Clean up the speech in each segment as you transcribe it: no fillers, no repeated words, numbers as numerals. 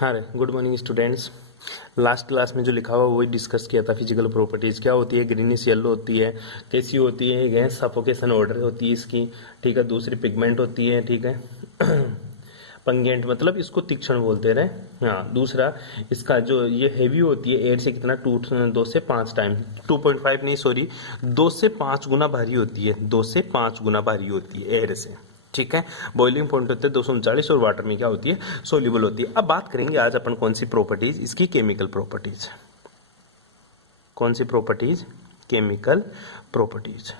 हाँ रे, good morning students. Last class में जो लिखा हुआ वही डिस्कस किया था। फिजिकल प्रॉपर्टीज क्या होती है, ग्रीनिश येलो होती है, कैसी होती है, गैस सफोकेशन ऑर्डर होती है इसकी, ठीक है। दूसरी पिगमेंट होती है, ठीक है। पंगेंट मतलब इसको तीक्ष्ण बोलते रहे। हाँ, दूसरा इसका जो ये हैवी होती है एयर से कितना 2 से 5 टाइम, 2.5 नहीं सॉरी 2 से 5 गुना भारी होती है, 2 से 5 गुना भारी होती है एयर से, ठीक है। बॉइलिंग पॉइंट होते हैं 239 और वाटर में क्या होती है, सोल्यूबल होती है। अब बात करेंगे आज अपन कौन सी प्रॉपर्टीज, इसकी केमिकल प्रॉपर्टीज। कौन सी प्रॉपर्टीज, केमिकल प्रॉपर्टीज।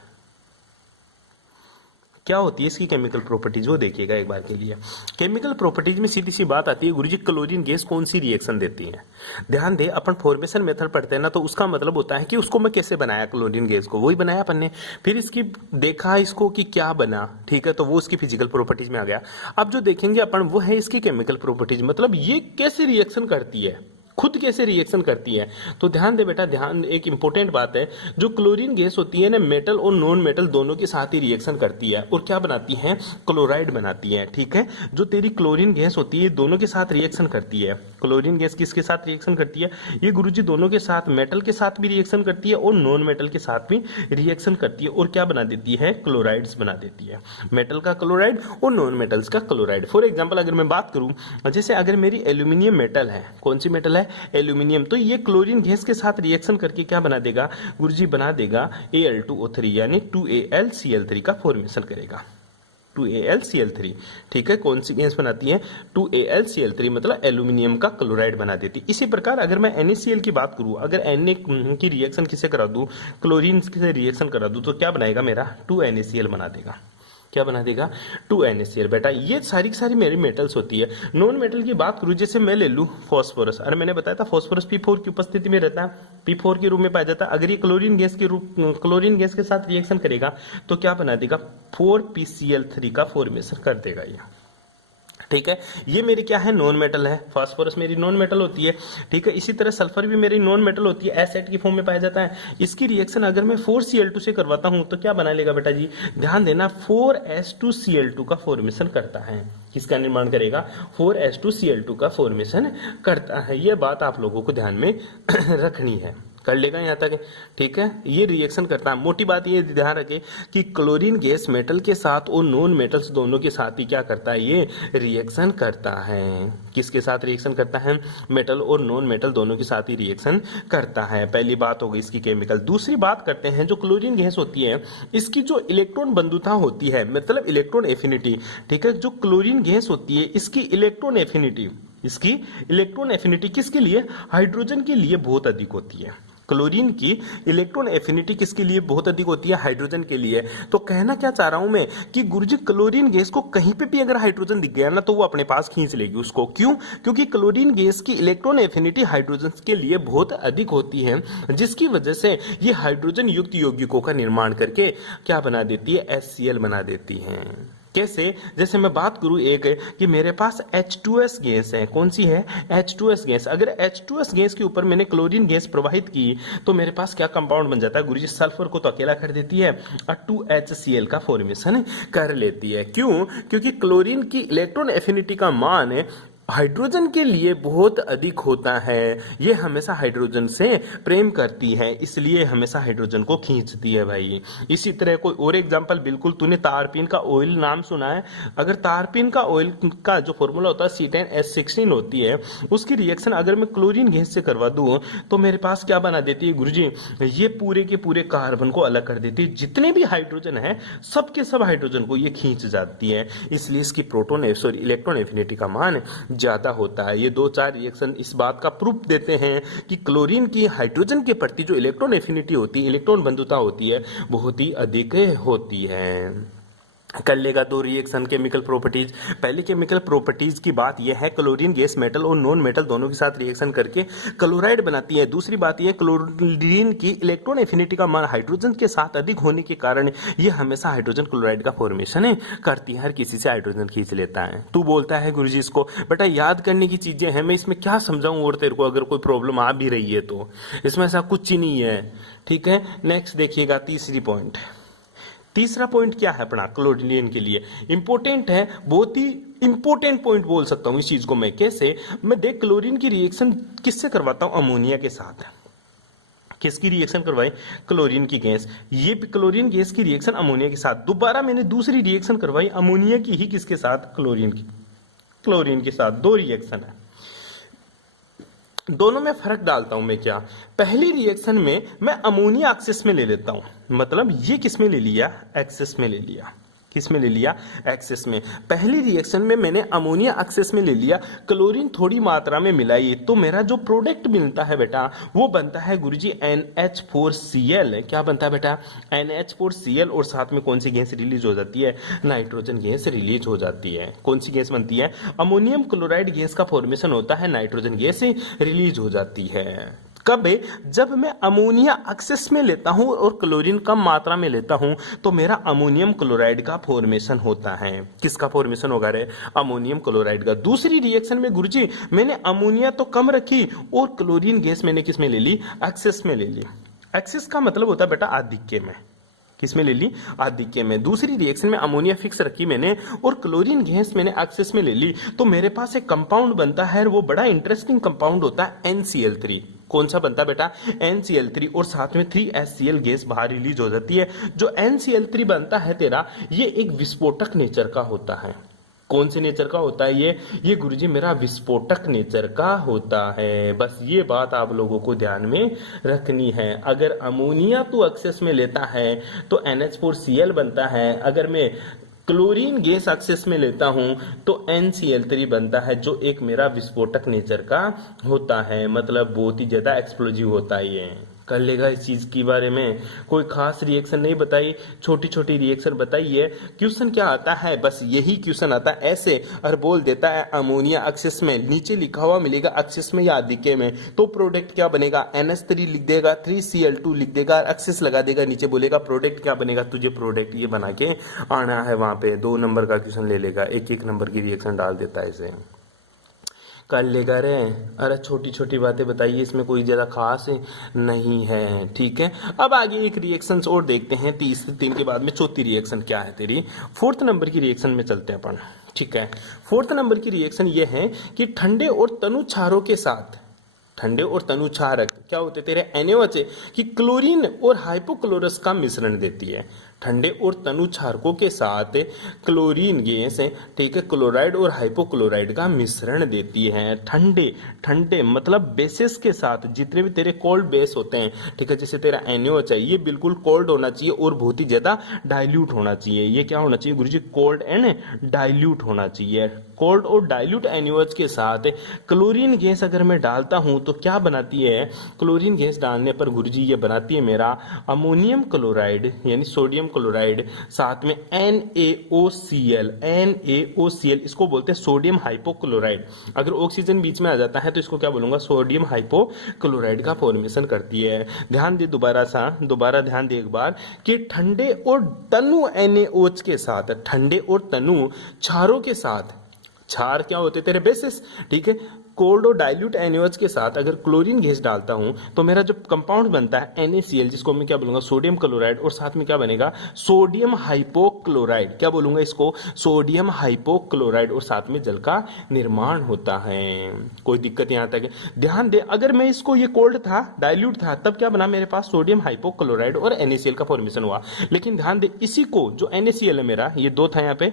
क्या होती है इसकी केमिकल प्रॉपर्टीज, वो देखिएगा एक बार के लिए। केमिकल प्रॉपर्टीज में सीधी सी बात आती है, गुरुजी क्लोरीन गैस कौन सी रिएक्शन देती है। ध्यान दे, अपन फॉर्मेशन मेथड पढ़ते हैं ना, तो उसका मतलब होता है कि उसको मैं कैसे बनाया, क्लोरीन गैस को वही बनाया अपन ने, फिर इसकी देखा इसको कि क्या बना, ठीक है, तो वो उसकी फिजिकल प्रॉपर्टीज में आ गया। अब जो देखेंगे अपन वो है इसकी केमिकल प्रॉपर्टीज, मतलब ये कैसे रिएक्शन करती है, खुद कैसे रिएक्शन करती है। तो ध्यान दे बेटा, ध्यान, एक इंपॉर्टेंट बात है, जो क्लोरीन गैस होती है ना, मेटल और नॉन मेटल दोनों के साथ ही रिएक्शन करती है और क्या बनाती है, क्लोराइड बनाती है, ठीक है। जो तेरी क्लोरीन गैस होती है दोनों के साथ रिएक्शन करती है। क्लोरीन गैस किसके साथ रिएक्शन करती है, ये गुरुजी दोनों के साथ, मेटल के साथ भी रिएक्शन करती है और नॉन मेटल के साथ भी रिएक्शन करती है और क्या बना देती है, क्लोराइड्स बना देती है। मेटल का क्लोराइड और नॉन मेटल्स का क्लोराइड। फॉर एग्जाम्पल अगर मैं बात करूं, जैसे अगर मेरी एल्यूमिनियम मेटल है, कौन सी मेटल है, एल्यूमिनियम, तो ये क्लोरीन गैस के साथ रिएक्शन करके क्या बना देगा गुरुजी, बना देगा Al2O3 यानी 2AlCl3 का फॉर्मेशन करेगा, 2AlCl3, ठीक है। कौन सी गैस बनाती है, 2AlCl3, मतलब एल्यूमिनियम का क्लोराइड बना देती है। इसी प्रकार अगर मैं NaCl की बात करूं, अगर Na की रिएक्शन किसे करा दूं, क्लोरीन से रिएक्शन करा दूं, तो क्या बनाएगा मेरा, 2NaCl बना देगा। क्या बना देगा, 2NaCl। बेटा ये सारी की सारी मेरी मेटल्स होती है। नॉन मेटल की बात करूं, जैसे मैं ले लूं फॉस्फोरस, अरे मैंने बताया था फॉस्फोरस P4 की उपस्थिति में रहता है, P4 के रूप में पाया जाता है। अगर ये क्लोरीन गैस के साथ रिएक्शन करेगा तो क्या बना देगा, 4PCl3 का फॉर्मेशन कर देगा ये, ठीक है। ये मेरी क्या है, नॉन मेटल है, फास्फोरस मेरी नॉन मेटल होती है, ठीक है। इसी तरह सल्फर भी मेरी नॉन मेटल होती है, एसिड की फॉर्म में पाया जाता है। इसकी रिएक्शन अगर मैं 4Cl2 से करवाता हूं तो क्या बना लेगा बेटा जी, ध्यान देना, 4H2Cl2 का फॉर्मेशन करता है। किसका निर्माण करेगा, 4H2Cl2 का फॉर्मेशन करता है। यह बात आप लोगों को ध्यान में रखनी है, कर लेगा यहाँ तक, ठीक है। ये रिएक्शन करता है। मोटी बात ये ध्यान रखे कि क्लोरीन गैस मेटल के साथ और नॉन मेटल्स दोनों के साथ ही क्या करता है, ये रिएक्शन करता है। किसके साथ रिएक्शन करता है, मेटल और नॉन मेटल दोनों के साथ ही रिएक्शन करता है। पहली बात हो गई इसकी केमिकल। दूसरी बात करते हैं, जो क्लोरीन गैस होती है इसकी जो इलेक्ट्रॉन बंधुता होती है, मतलब इलेक्ट्रॉन एफिनिटी, ठीक है। जो क्लोरीन गैस होती है इसकी इलेक्ट्रॉन एफिनिटी किसके लिए, हाइड्रोजन के लिए बहुत अधिक होती है। क्लोरीन की इलेक्ट्रॉन एफिनिटी किसके लिए बहुत अधिक होती है, हाइड्रोजन के लिए। तो कहना क्या चाह रहा हूं मैं कि गुरुजी क्लोरीन गैस को कहीं पे भी अगर हाइड्रोजन दिख गया ना तो वो अपने पास खींच लेगी उसको। क्यों, क्योंकि क्लोरीन गैस की इलेक्ट्रॉन एफिनिटी हाइड्रोजन के लिए बहुत अधिक होती है, जिसकी वजह से ये हाइड्रोजन युक्त यौगिकों का निर्माण करके क्या बना देती है, HCl बना देती है। कैसे, जैसे मैं बात करूं एक कि मेरे पास H2S गैस है, कौन सी है, H2S गैस। अगर H2S गैस के ऊपर मैंने क्लोरीन गैस प्रवाहित की तो मेरे पास क्या कंपाउंड बन जाता है गुरुजी, सल्फर को तो अकेला कर देती है और 2HCl का फॉर्मेशन कर लेती है। क्यों, क्योंकि क्लोरीन की इलेक्ट्रॉन एफिनिटी का मान हाइड्रोजन के लिए बहुत अधिक होता है। ये हमेशा हाइड्रोजन से प्रेम करती है, इसलिए हमेशा हाइड्रोजन को खींचती है भाई। इसी तरह कोई और एग्जांपल, बिल्कुल तूने तारपीन का ऑयल नाम सुना है, अगर तारपीन का ऑयल का जो फॉर्मूला होता है C10H16 होती है, उसकी रिएक्शन अगर मैं क्लोरीन गैस से करवा दूं तो मेरे पास क्या बना देती है गुरुजी, ये पूरे के पूरे कार्बन को अलग कर देती है। जितने भी हाइड्रोजन है सबके सब हाइड्रोजन को ये खींच जाती है, इसलिए इसकी इलेक्ट्रॉन एफिनिटी का मान ज्यादा होता है। ये 2-4 रिएक्शन इस बात का प्रूफ देते हैं कि क्लोरीन की हाइड्रोजन के प्रति जो इलेक्ट्रॉन एफिनिटी होती है, इलेक्ट्रॉन बंधुता होती है, बहुत ही अधिक होती है। कर लेगा 2 रिएक्शन केमिकल प्रॉपर्टीज। पहली केमिकल प्रॉपर्टीज की बात यह है, क्लोरीन गैस मेटल और नॉन मेटल दोनों के साथ रिएक्शन करके क्लोराइड बनाती है। दूसरी बात यह, क्लोरीन की इलेक्ट्रॉन एफिनिटी का मान हाइड्रोजन के साथ अधिक होने के कारण यह हमेशा हाइड्रोजन क्लोराइड का फॉर्मेशन करती है, हर किसी से हाइड्रोजन खींच लेता है। तू बोलता है गुरुजी इसको बेटा याद करने की चीजें हैं, मैं इसमें क्या समझाऊं और तेरे को अगर कोई प्रॉब्लम आ भी रही है तो इसमें ऐसा कुछ ही नहीं है, ठीक है। नेक्स्ट देखिएगा तीसरा पॉइंट क्या है अपना क्लोरीन के लिए इंपॉर्टेंट है, बहुत ही इंपॉर्टेंट पॉइंट बोल सकता हूं इस चीज को मैं। कैसे? मैं देख क्लोरीन की रिएक्शन किससे करवाता हूं? अमोनिया के साथ। किसकी रिएक्शन करवाई? क्लोरीन की गैस। ये क्लोरीन गैस की रिएक्शन अमोनिया के साथ। दोबारा मैंने दूसरी रिएक्शन करवाई अमोनिया की ही, किसके साथ? क्लोरीन की। क्लोरीन के साथ दो रिएक्शन है, दोनों में फर्क डालता हूं मैं। क्या? पहली रिएक्शन में मैं अमोनिया एक्सेस में ले लेता हूं, मतलब ये किस में ले लिया? एक्सेस में ले लिया। किस में ले लिया? एक्सेस में। पहली रिएक्शन में मैंने अमोनिया एक्सेस में ले लिया, क्लोरीन थोड़ी मात्रा में मिलाई, तो मेरा जो प्रोडक्ट मिलता है बेटा वो बनता है गुरुजी NH4Cl। क्या बनता है बेटा? NH4Cl। और साथ में कौन सी गैस रिलीज हो जाती है? नाइट्रोजन गैस रिलीज हो जाती है। कौन सी गैस बनती है? अमोनियम क्लोराइड गैस का फॉर्मेशन होता है, नाइट्रोजन गैस रिलीज हो जाती है। कब? जब मैं अमोनिया एक्सेस में लेता हूं और क्लोरीन कम मात्रा में लेता हूं, तो मेरा अमोनियम क्लोराइड का फॉर्मेशन होता है। किसका फॉर्मेशन होगा रे? अमोनियम क्लोराइड का। दूसरी रिएक्शन में गुरुजी मैंने अमोनिया तो कम रखी और क्लोरीन गैस मैंने किस में ले ली? एक्सेस में ले ली। एक्सेस का मतलब होता है बेटा आधिक्य में। किसमें ले ली? आधिक्य में। दूसरी रिएक्शन में अमोनिया फिक्स रखी मैंने और क्लोरीन गैस मैंने एक्सेस में ले ली, तो मेरे पास एक कंपाउंड बनता है, वो बड़ा इंटरेस्टिंग कंपाउंड होता है NCl3। कौन सा बनता है बेटा? NCl3। और साथ में 3HCl गैस बाहर रिलीज हो जाती है। जो NCl3 बनता है तेरा, ये एक विस्फोटक नेचर का होता है। कौन से नेचर का होता है ये गुरुजी मेरा विस्फोटक नेचर का होता है। बस ये बात आप लोगों को ध्यान में रखनी है। अगर अमोनिया तू एक्सेस में लेता है तो NH4Cl बनता है, अगर मैं क्लोरीन गैस एक्सेस में लेता हूं तो NCl3 बनता है, जो एक मेरा विस्फोटक नेचर का होता है। मतलब बहुत ही ज्यादा एक्सप्लोजिव होता है ये। कर लेगा इस चीज के बारे में। कोई खास रिएक्शन नहीं बताई, छोटी छोटी रिएक्शन बताई है। क्वेश्चन क्या आता है? बस यही क्वेश्चन आता है ऐसे, और बोल देता है अमोनिया एक्सेस में, नीचे लिखा हुआ मिलेगा एक्सेस में या आधिक्य में, तो प्रोडक्ट क्या बनेगा? NH3 लिख देगा, 3Cl2 लिख देगा, एक्सेस लगा देगा, नीचे बोलेगा प्रोडक्ट क्या बनेगा? तुझे प्रोडक्ट ये बना के आना है वहां पे। 2 नंबर का क्वेश्चन ले लेगा, एक एक नंबर की रिएक्शन डाल देता है इसे। कर लेगा रे। अरे छोटी छोटी बातें बताइए, इसमें कोई ज्यादा खास नहीं है। ठीक है, अब आगे एक रिएक्शन और देखते हैं। 3 के बाद में चौथी रिएक्शन क्या है तेरी? 4th नंबर की रिएक्शन में चलते हैं अपन। ठीक है, 4th नंबर की रिएक्शन ये है कि ठंडे और तनु क्षारों के साथ, ठंडे और तनु क्षारक क्या होते तेरे? NaOH, कि क्लोरीन और हाइपोक्लोरस का मिश्रण देती है। ठंडे और तनु क्षारकों के साथ क्लोरीन गैस, ठीक है, क्लोराइड और हाइपोक्लोराइड का मिश्रण देती है। ठंडे ठंडे मतलब बेसिस के साथ, जितने भी तेरे कोल्ड बेस होते हैं, ठीक है, जैसे तेरा NaOH है, ये बिल्कुल कोल्ड होना चाहिए और बहुत ही ज्यादा डाइल्यूट होना चाहिए। ये क्या होना चाहिए गुरुजी? कोल्ड एंड डाइल्यूट होना चाहिए। कोल्ड और डाइल्यूट NaOH के साथ क्लोरीन गैस अगर मैं डालता हूं तो क्या बनाती है? क्लोरीन गैस डालने पर गुरुजी ये बनाती है मेरा अमोनियम क्लोराइड यानी सोडियम क्लोराइड, साथ में NaOCl। NaOCl इसको बोलते हैं सोडियम हाइपोक्लोराइड। अगर ऑक्सीजन बीच में आ जाता है तो इसको क्या बोलूंगा? सोडियम हाइपोक्लोराइड का फॉर्मेशन करती है। ध्यान दे, दोबारा ध्यान दे एक बार, कि ठंडे और तनु NaOH के साथ, ठंडे और तनु क्षारों के साथ, क्षार क्या होते तेरे? बेसिस। ठीक है, कोल्ड और डाइल्यूट NaOH के साथ अगर क्लोरीन गैस डालता हूं तो मेरा जो कंपाउंड बनता है NaCl, जिसको मैं क्या बोलूंगा? सोडियम क्लोराइड, और साथ में क्या बनेगा? Sodium hypochloride. क्या बोलूंगा इसको? सोडियम हाइपोक्लोराइड, और साथ में जल का निर्माण होता है। कोई दिक्कत यहां तक? ध्यान दे, अगर मैं इसको, ये कोल्ड था, डाइल्यूट था, तब क्या बना मेरे पास? सोडियम हाइपोक्लोराइड और NaCl का फॉर्मेशन हुआ। लेकिन ध्यान दे, इसी को जो NaCl है मेरा, ये 2 था, यहाँ पे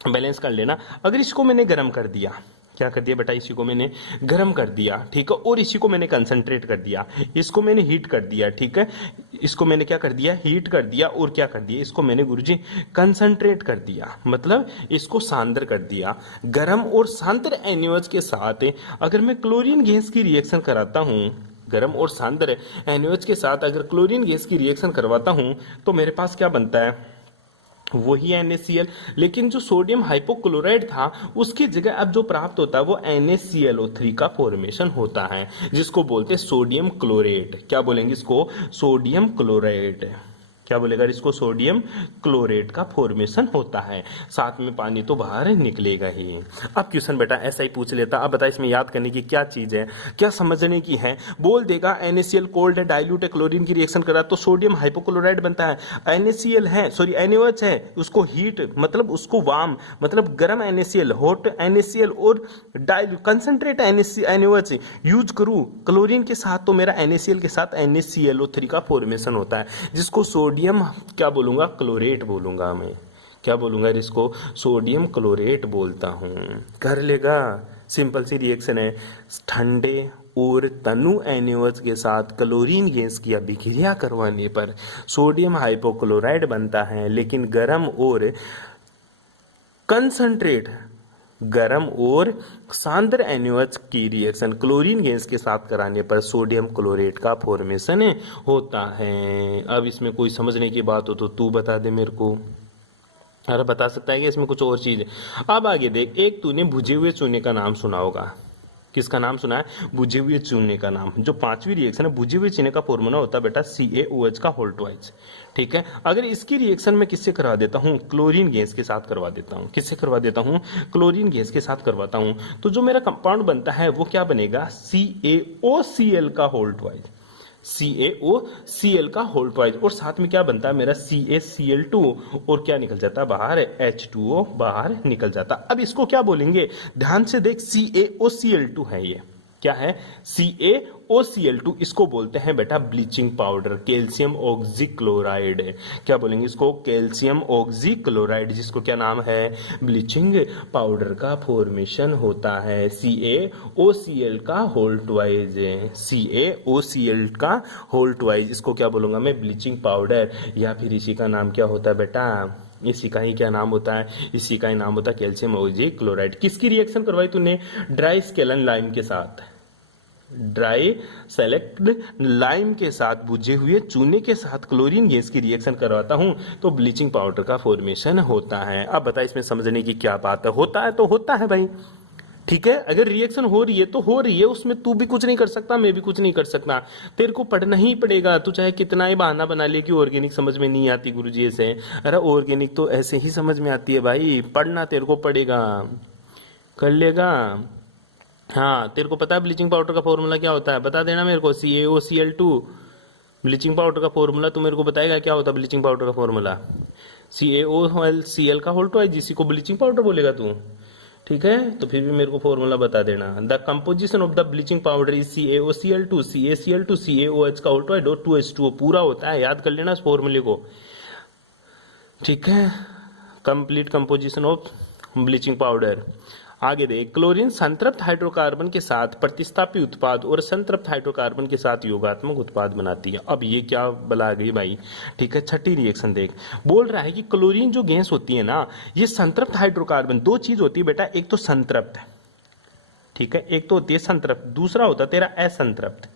बैलेंस कर लेना। अगर इसको मैंने गर्म कर दिया, क्या कर दिया बेटा? इसी को मैंने गर्म कर दिया, ठीक है, और इसी को मैंने कंसंट्रेट कर दिया, इसको मैंने हीट कर दिया, ठीक है, इसको मैंने क्या कर दिया? हीट कर दिया, और क्या कर दिया? इसको मैंने गुरुजी कंसंट्रेट कर दिया, मतलब इसको सांद्र कर दिया। गर्म और सांद्र NaOH के साथ अगर मैं क्लोरीन गैस की रिएक्शन कराता हूं, गर्म और सांद्र NaOH के साथ अगर क्लोरीन गैस की रिएक्शन करवाता हूं, तो मेरे पास क्या बनता है? वही NaCl, लेकिन जो सोडियम हाइपोक्लोराइड था उसकी जगह अब जो प्राप्त होता है वो NaClO3 का फॉर्मेशन होता है, जिसको बोलते हैं सोडियम क्लोरेट। क्या बोलेंगे इसको? Sodium chloride. क्या बोलेगा इसको, सोडियम क्लोरेट का फॉर्मेशन होता है, साथ में पानी तो बाहर निकलेगा ही। अब क्वेश्चन बेटा ऐसा ही पूछ लेता, अब बता इसमें याद करने की क्या चीज है, क्या समझने की है। बोल देगा NaCl कोल्ड है, डाइल्यूट है, क्लोरीन की रिएक्शन करा तो सोडियम हाइपोक्लोराइड बनता है। NaCl है, सॉरी NaOH है, उसको हीट मतलब उसको वार्म मतलब गर्म NaCl, हॉट NaCl और डाइल्यूट कंसंट्रेट NaOH यूज करूं क्लोरीन के साथ तो मेरा NaCl के साथ NaClO3 का फॉर्मेशन होता है, जिसको सोडियम क्या बोलूंगा, क्लोरेट बोलूंगा मैं। क्या बोलूंगा इसको, सोडियम क्लोरेट बोलता हूं। कर लेगा, सिंपल सी रिएक्शन है। ठंडे और तनु NaOH के साथ क्लोरीन गैस की अभिक्रिया करवाने पर सोडियम हाइपोक्लोराइड बनता है, लेकिन गर्म और कंसंट्रेट गरम और सांद्र NaOH की रिएक्शन क्लोरीन गैस के साथ कराने पर सोडियम क्लोरेट का फॉर्मेशन होता है। अब इसमें कोई समझने की बात हो तो तू बता दे मेरे को। अरे बता सकता है कि इसमें कुछ और चीज है। अब आगे देख, एक तूने बुझे हुए चूने का नाम सुना होगा। किसका नाम सुना है, बुझे हुए चूने का नाम। जो पांचवी रिएक्शन है बुझे हुए चूने का फॉर्मूला होता है बेटा CaOH का होल ट्वाइस। ठीक है, अगर इसकी रिएक्शन मैं किससे करवा देता हूं, क्लोरीन गैस के साथ करवा देता हूं। किससे करवा देता हूं, क्लोरीन गैस के साथ करवाता हूं, तो जो मेरा कंपाउंड बनता है वो क्या बनेगा, CaOCl का होल ट्वाइस। CaOCl का होल ट्वाइस, और साथ में क्या बनता है मेरा CaCl2, और क्या निकल जाता है बाहर, H2O बाहर निकल जाता। अब इसको क्या बोलेंगे, ध्यान से देख, CaOCl2 है, ये क्या है, CaOCl2, इसको बोलते हैं बेटा ब्लीचिंग पाउडर, कैल्शियम ऑक्सीक्लोराइड। क्या बोलेंगे इसको, कैल्शियम ऑक्सीक्लोराइड, जिसको क्या नाम है, ब्लीचिंग पाउडर का फॉर्मेशन होता है। CaOCl का होल ट्वाइस, CaOCl का होल ट्वाइस, इसको क्या बोलूंगा मैं, ब्लीचिंग पाउडर, या फिर इसी का नाम क्या होता है बेटा, इसी का ही क्या नाम होता है, इसी का ही नाम होता है कैल्शियम ऑक्सीक्लोराइड। किसकी रिएक्शन करवाई तूने, ड्राई स्केलन लाइम के साथ, ड्राई सेलेक्ट लाइम के साथ, बुझे हुए चूने के साथ क्लोरीन गैस की रिएक्शन करवाता हूं तो ब्लीचिंग पाउडर का फॉर्मेशन होता है। अब बता इसमें समझने की क्या बात है, होता है तो होता है भाई। ठीक है, अगर रिएक्शन हो रही है तो हो रही है, उसमें तू भी कुछ नहीं कर सकता, मैं भी कुछ नहीं कर सकता, तेरे को पढ़ना ही पड़ेगा। तू चाहे कितना ही बहाना बना ले कि ऑर्गेनिक समझ में नहीं आती गुरुजी ऐसे, अरे ऑर्गेनिक तो ऐसे ही समझ में आती है भाई, पढ़ना तेरे को पड़ेगा, कर लेगा। हाँ, तेरे को पता है ब्लीचिंग पाउडर का फॉर्मूला क्या होता है, बता देना मेरे को, CaOCl2 ब्लीचिंग पाउडर का फॉर्मूला तू मेरे को बताएगा क्या होता है ब्लीचिंग पाउडर का फॉर्मूला, CaOCl का होल ट्वाइस, जिसी को ब्लीचिंग पाउडर बोलेगा तू। ठीक है, तो फिर भी मेरे को फॉर्मूला बता देना। The composition of the bleaching powder is CaOCl2, CaCl2 CaOH का होल ट्वाइस और 2H2O पूरा होता है, याद कर लेना इस फॉर्मूले को। ठीक है, complete composition of bleaching powder. आगे देख, क्लोरीन संतृप्त हाइड्रोकार्बन के साथ प्रतिस्थापी उत्पाद और संतृप्त हाइड्रोकार्बन के साथ योगात्मक उत्पाद बनाती है। अब ये क्या बला गई भाई। ठीक है, छठी रिएक्शन देख, बोल रहा है कि क्लोरीन जो गैस होती है ना, ये संतृप्त हाइड्रोकार्बन, दो चीज होती है बेटा, एक तो संतृप्त, ठीक है, एक तो होती है संतृप्त, दूसरा होता है तेरा असंतृप्त।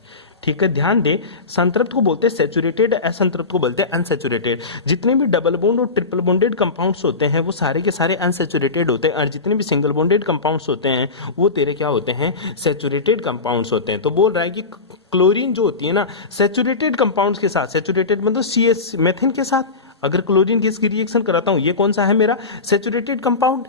ठीक है, ध्यान दे, संतृप्त को बोलते हैं सैचुरेटेड, असंतृप्त को बोलते हैं अनसैचुरेटेड। जितने भी डबल बॉन्ड और ट्रिपल बॉन्डेड कंपाउंड्स होते हैं वो सारे के सारे अनसैचुरेटेड होते हैं, और जितने भी सिंगल बॉन्डेड कंपाउंड्स होते हैं वो तेरे क्या होते हैं, सैचुरेटेड कंपाउंड्स होते हैं। तो बोल रहा है कि क्लोरीन जो होती है ना, सैचुरेटेड कंपाउंड्स के साथ, सैचुरेटेड मतलब CS मेथिन के साथ अगर क्लोरीन गैस की रिएक्शन कराता हूं, ये कौन सा है मेरा, सैचुरेटेड कंपाउंड।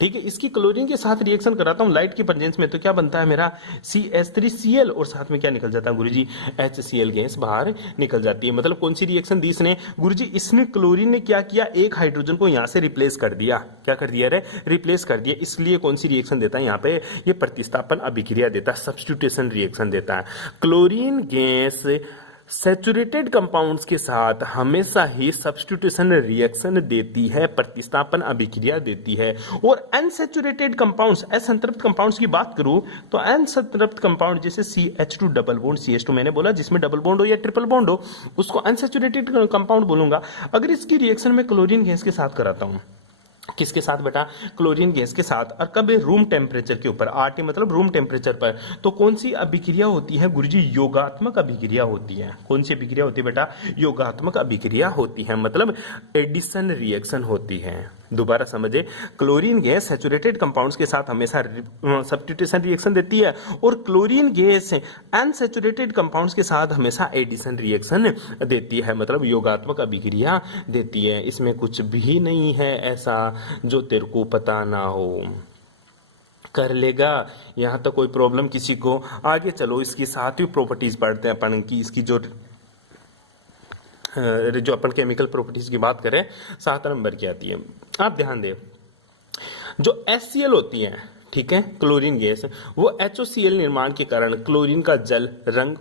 ठीक है, इसकी क्लोरीन के साथ रिएक्शन कराता हूं लाइट की प्रेजेंस में, तो क्या बनता है मेरा CH3Cl, और साथ में क्या निकल जाता है गुरुजी, HCl गैस बाहर निकल जाती है। मतलब कौन सी रिएक्शन दी इसने गुरुजी, इसमें क्लोरीन ने क्या किया, एक हाइड्रोजन को यहां से रिप्लेस कर दिया। क्या कर दिया रे, रिप्लेस कर दिया। इसलिए कौन सी रिएक्शन देता है यहाँ पे, ये प्रतिस्थापन अभिक्रिया देता है, सब्स्टिट्यूशन रिएक्शन देता है। क्लोरीन गैस सैचुरेटेड कंपाउंड्स के साथ हमेशा ही सब्स्टिट्यूशन रिएक्शन देती है, प्रतिस्थापन अभिक्रिया देती है। और अनसैचुरेटेड कंपाउंड्स, असंतृप्त कंपाउंड्स की बात करूं तो अनसंतृप्त कंपाउंड जैसे CH2 डबल बॉन्ड, CH2 मैंने बोला जिसमें डबल बॉन्ड हो या ट्रिपल बॉन्ड हो, उसको अनसैचुरेटेड कंपाउंड बोलूंगा। अगर इसकी रिएक्शन में क्लोरीन गैस के साथ कराता हूं, किसके साथ बेटा, क्लोरीन गैस के साथ, और कब रूम टेम्परेचर के ऊपर, RT मतलब रूम टेम्परेचर पर, तो कौन सी अभिक्रिया होती है गुरुजी, योगात्मक अभिक्रिया होती है। कौन सी अभिक्रिया होती है बेटा, योगात्मक अभिक्रिया होती है, मतलब एडिशन रिएक्शन होती है। दोबारा समझे, क्लोरीन गैस सैचुरेटेड कंपाउंड्स के साथ हमेशा सब्स्टिट्यूशन रिएक्शन देती है और क्लोरीन गैस अनसैचुरेटेड कंपाउंड्स के साथ हमेशा एडिशन रिएक्शन देती है, मतलब योगात्मक अभिक्रिया देती है। इसमें कुछ भी नहीं है ऐसा जो तेरे को पता ना हो। कर लेगा, यहाँ तक कोई प्रॉब्लम किसी को? आगे चलो, इसकी 7वीं प्रॉपर्टीज पढ़ते हैं अपन की। इसकी जो अपन केमिकल प्रॉपर्टीज की बात करें 7 नंबर की आती है। आप ध्यान दें, जो HCl होती है, ठीक है, क्लोरीन गैस, वो HOCl निर्माण के कारण क्लोरीन का जल रंग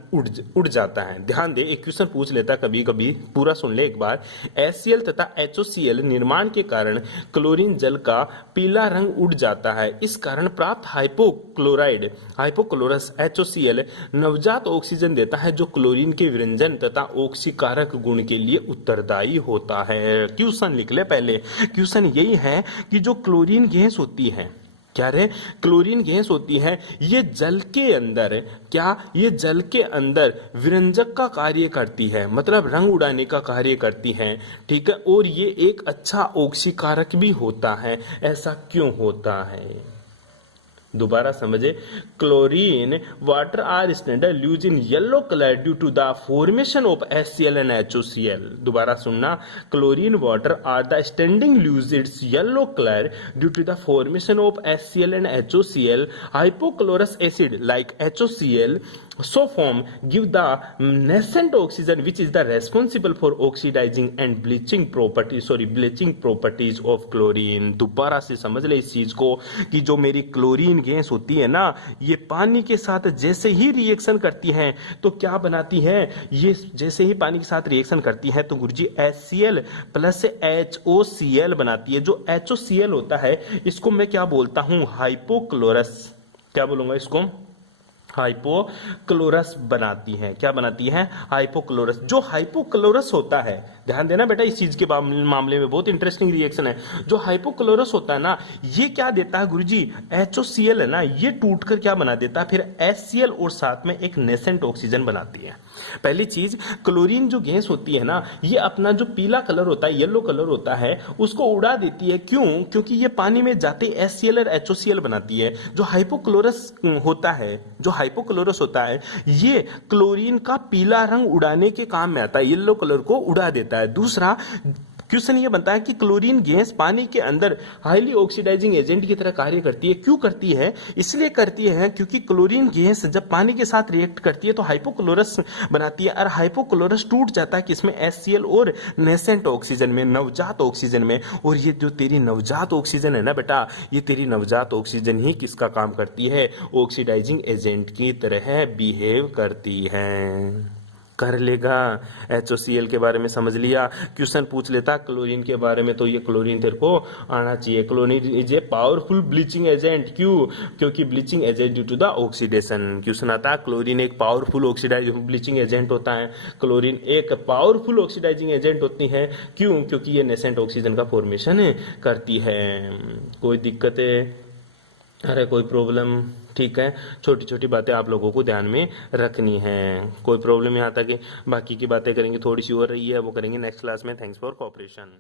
उड़ जाता है। ध्यान दे, एक क्वेश्चन पूछ लेता कभी कभी, पूरा सुन ले एक बार। HCl तथा HOCl निर्माण के कारण क्लोरीन जल का पीला रंग उड़ जाता है। इस कारण प्राप्त हाइपोक्लोरस HOCl नवजात ऑक्सीजन देता है, जो क्लोरीन के विरंजन तथा ऑक्सीकारक गुण के लिए उत्तरदायी होता है। क्वेश्चन लिख ले पहले। क्वेश्चन यही है कि जो क्लोरीन गैस होती है, क्या रे, क्लोरीन गैस होती है, ये जल के अंदर, क्या ये जल के अंदर विरंजक का कार्य करती है, मतलब रंग उड़ाने का कार्य करती है, ठीक है, और ये एक अच्छा ऑक्सीकारक भी होता है। ऐसा क्यों होता है? दोबारा समझे, chlorine water are standard lose in yellow colour due to the formation of HCl and HOCl। दोबारा सुनना, chlorine water are the standing lose its yellow colour due to the formation of HCl and HOCl। Hypochlorous acid like HOCl so form give the nascent oxygen which is the responsible for oxidizing and bleaching properties of chlorine। दोबारा से समझ ले इस चीज को कि जो मेरी क्लोरीन गैस होती है ना, ये पानी के साथ जैसे ही रिएक्शन करती है तो क्या बनाती है, ये जैसे ही पानी के साथ रिएक्शन करती है तो गुरुजी HCl प्लस HOCl बनाती है। जो HOCl होता है इसको मैं क्या बोलता हूं, हाइपोक्लोरस। क्या बोलूंगा इसको? हाइपोक्लोरस बनाती है। क्या बनाती है? हाइपोक्लोरस। जो हाइपोक्लोरस होता है, ध्यान देना बेटा, इस चीज के मामले में बहुत इंटरेस्टिंग रिएक्शन है। जो हाइपोक्लोरस होता है ना, ये क्या देता है गुरुजी, HOCl है ना, ये टूटकर क्या बना देता है, फिर HCl और साथ में एक नेसेंट ऑक्सीजन बनाती है। पहली चीज, क्लोरीन जो गैस होती है ना, ये अपना जो पीला कलर होता है, येलो कलर होता है, उसको उड़ा देती है। क्यों? क्योंकि ये पानी में जाते ही HCl और HOCl बनाती है। जो हाइपोक्लोरस होता है, जो हाइपोक्लोरस होता है, ये क्लोरीन का पीला रंग उड़ाने के काम में आता है, येलो कलर को उड़ा देता है। दूसरा क्वेश्चन ये बनता है कि क्लोरीन गैस पानी के अंदर हाईली ऑक्सीडाइजिंग एजेंट की तरह कार्य करती है। क्यों करती है? इसलिए करती है क्योंकि क्लोरीन गैस जब पानी के साथ रिएक्ट करती है तो हाइपोक्लोरस बनाती है, और हाइपोक्लोरस टूट जाता है किसमें, HCl और नेसेंट ऑक्सीजन में, नवजात ऑक्सीजन में। और ये जो तेरी नवजात ऑक्सीजन है ना बेटा, ये तेरी नवजात ऑक्सीजन ही किसका काम करती है, ऑक्सीडाइजिंग एजेंट की तरह बिहेव करती है। कर लेगा। HOCl के बारे में समझ लिया। क्वेश्चन पूछ लेता क्लोरीन के बारे में, तो ये क्लोरीन तेरे को आना चाहिए। Chlorine is a powerful bleaching agent. क्यों? क्योंकि bleaching agent due to the oxidation. Question आता है क्लोरीन एक पावरफुल ऑक्सीडाइजिंग ब्लीचिंग एजेंट होता है। क्लोरीन एक पावरफुल ऑक्सीडाइजिंग एजेंट होती है। क्यों? क्योंकि ये नेसेंट ऑक्सीजन का फॉर्मेशन करती है। कोई दिक्कत है? अरे कोई प्रॉब्लम? ठीक है, छोटी छोटी बातें आप लोगों को ध्यान में रखनी है। कोई प्रॉब्लम यहाँ तक है? बाकी की बातें करेंगे, थोड़ी सी और रही है वो करेंगे नेक्स्ट क्लास में। Thanks for cooperation.